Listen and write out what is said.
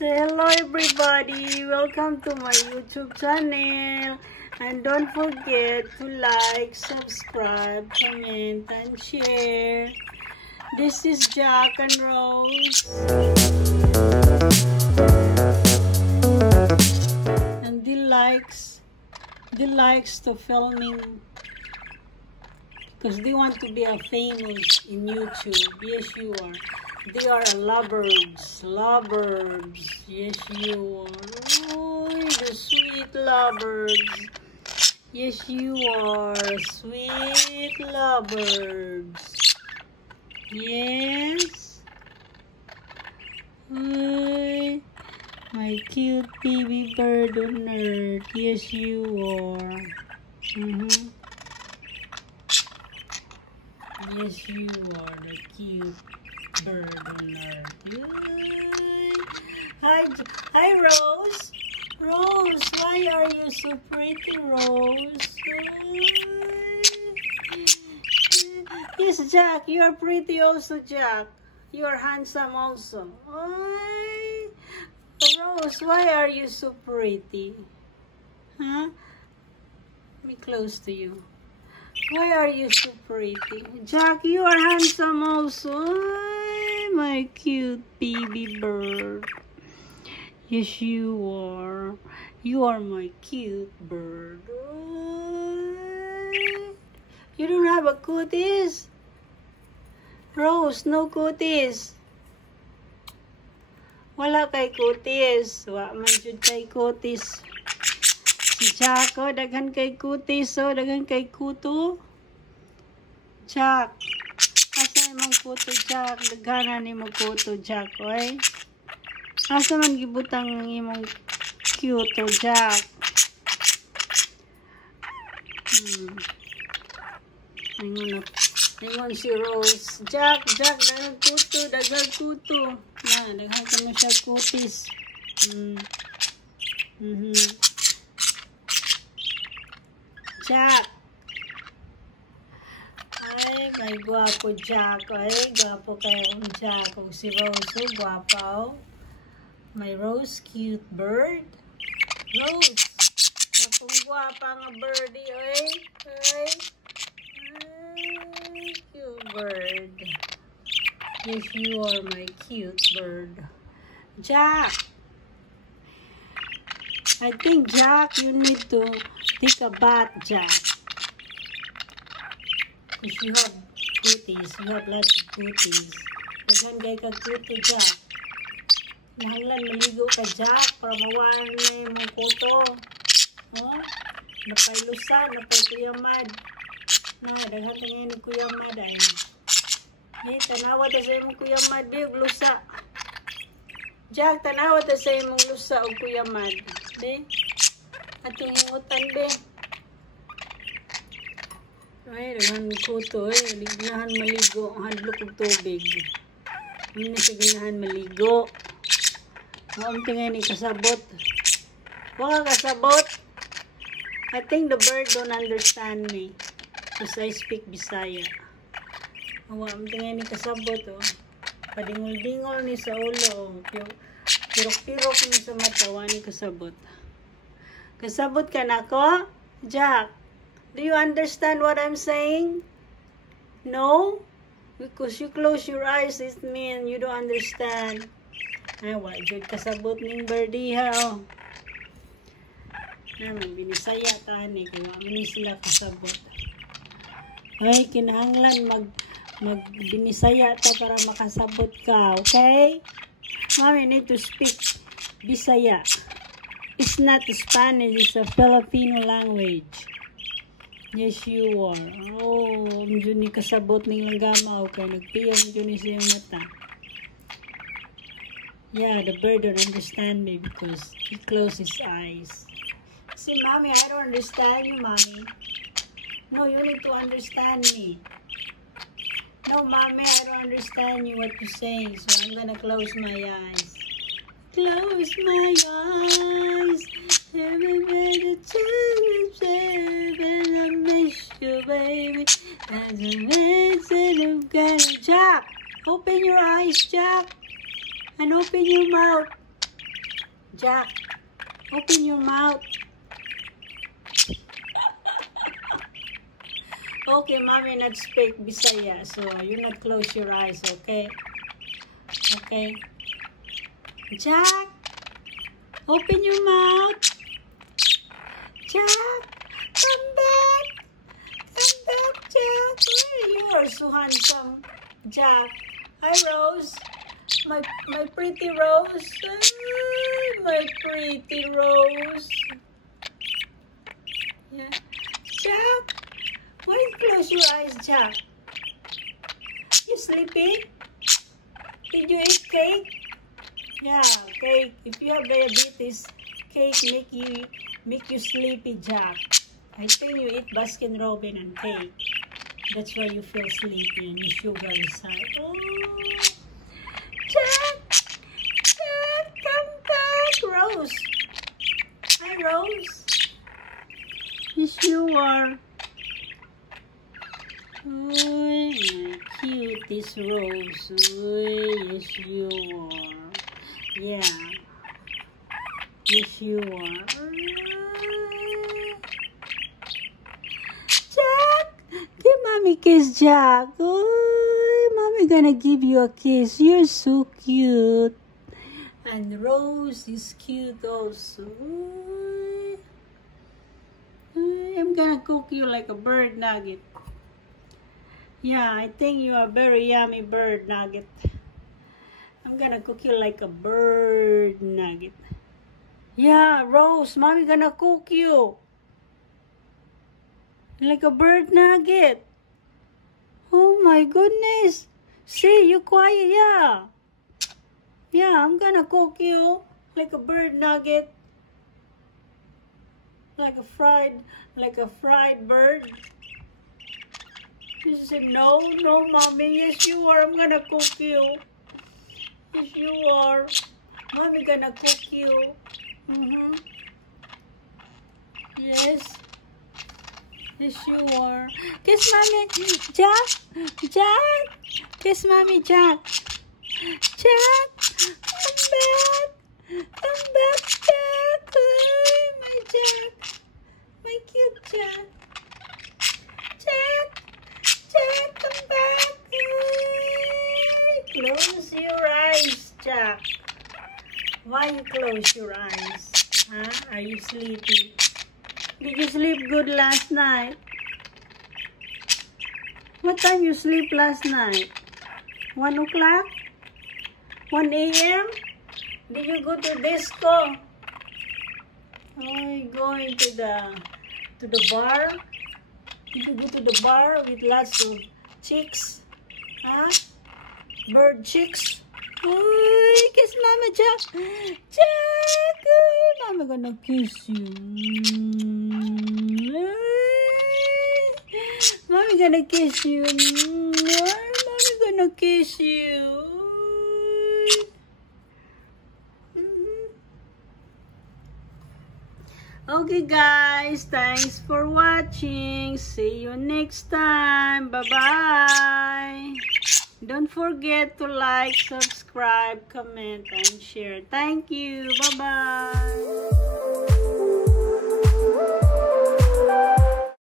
So hello everybody, welcome to my YouTube channel, and don't forget to like, subscribe, comment and share. This is Jack and Rose, and the likes to filming because they want to be a famous in YouTube. Yes, you are. They are lovebirds. Yes, you are. Oh, the sweet lovebirds. Yes, you are. Sweet lovebirds. Yes. Hi, my cute baby bird on earth. Yes, you are. Yes, you are the cute bird on earth. Yay. Hi, Rose. Rose, why are you so pretty, Rose? Yes, Jack, you are pretty also, Jack. You are handsome also. Rose, why are you so pretty? Huh? Let me close to you. Why are you so pretty? Jack, you are handsome also. My cute baby bird. Yes, you are. You are my cute bird. You don't have a cuties? Rose, no cuties. Wala kay cuties. Wa man jud kay cuties. Si Jack, oh, daghan kay kutis, oh, daghan kay kuto. Jack, asa imong kuto, Jack? Daghanan ni mong kuto, Jack, oy. Asa man gibutang imong kuto, Jack? Ingon si Rose. Jack, daghan kuto, daghan kuto. Na, daghan ka mo siya kutis. Jack. Ay, may guwapo Jack. Ay, guwapo kayo ang Jack. Kung si Rose, oh, guwapo. May Rose, cute bird. Rose, akong guwapa nga birdie, ay. Ay, cute bird. Yes, you are my cute bird. Jack. I think, Jack, you need to take a bath, Jack. Because you have cuties. You have lots of cuties. Daghan kay ka cutie, Jack. Nahanglan maligo ka, Jack, para mawaan na yung mong kuto. Oh? Napay lusa, napay kuyamad. Na, daghan ka ngayon ni kuyamad ay. Tanawa ta sa imong kuyamad, big lusa. Jack, tanawa ta sa imong lusa o kuyamad. Be, atong ingutan, be. Ay, dagan kuto, eh. Ginahan maligo. Hadlok og tubig. Hindi na siya ginahan maligo. Maunti nga ni kasabot. Wala kasabot. I think the bird don't understand me. Because I speak Bisaya. Maunti nga ni kasabot, oh. Padingol-dingol ni sa ulo, oh. Pirok-pirok ni sa mata, wani kasabot. Kasabot ka na ko? Jack, do you understand what I'm saying? No? Because you close your eyes, it means you don't understand. Ay, wala jud kasabot ning birdie, ha, oh. Naman, binisaya tani, kaya wala sila kasabot. Ay, kinahanglan binisaya to para makasabot ka, okay? Mommy need to speak Bisaya. It's not Spanish, it's a Filipino language. Yes, you are. Oh, medyo ni kasabot ng langgama, okay? Nagpiyang medyo ni siyang mata. Yeah, the bird don't understand me because he closed his eyes. See, Mommy, I don't understand you, Mommy. No, you need to understand me. No, Mommy, I don't understand you what you're saying, so I'm gonna close my eyes. Close my eyes. Everybody and I miss you, baby. As a message of God. Jack, open your eyes, Jack. And open your mouth. Jack, open your mouth. Okay, mommy not speak Bisaya, so you not close your eyes, okay? Okay. Jack, open your mouth. Jack, come back. Come back, Jack. You are so handsome, Jack. Hi, Rose. My pretty Rose. My pretty Rose. Yeah. Jack, why you close your eyes, Jack? You sleepy? Did you eat cake? Yeah, cake. If you have diabetes, cake make you sleepy, Jack. I think you eat Baskin Robbins and cake. That's why you feel sleepy and your sugar is high. Oh, Jack, come back, Rose. Hi, Rose. Yes, you are. Oh, my cutest Rose. Oh, yes, you are. Yeah. Yes, you are. Jack, give mommy a kiss, Jack. Oh, mommy gonna give you a kiss. You're so cute. And Rose is cute also. I'm gonna cook you like a bird nugget. Yeah, I think you are very yummy bird nugget. I'm gonna cook you like a bird nugget. Yeah, Rose, mommy gonna cook you like a bird nugget. Oh my goodness. See, you quiet, yeah. Yeah, I'm gonna cook you like a bird nugget. Like a fried bird. She said, no, mommy. Yes, you are. I'm gonna cook you. Yes, you are. Mommy gonna cook you. Yes. Yes, you are. Kiss mommy. Jack. Jack. Kiss mommy, Jack. Jack. Come back. Come back, Jack. Oh, my Jack. My cute Jack. Jack. Jack, come back. Close your eyes, Jack. Why you close your eyes? Huh? Are you sleepy? Did you sleep good last night? What time you sleep last night? 1 o'clock? 1 a.m.? Did you go to disco? Oh, you going to the bar? Did you go to the bar with lots of chicks? Huh? Bird chicks? Oh, kiss Mama, Jack. Jack, oh, Mama gonna kiss you. Mommy gonna kiss you. Mommy gonna kiss you. Okay guys, thanks for watching. See you next time. Bye-bye. Don't forget to like, subscribe, comment, and share. Thank you. Bye-bye.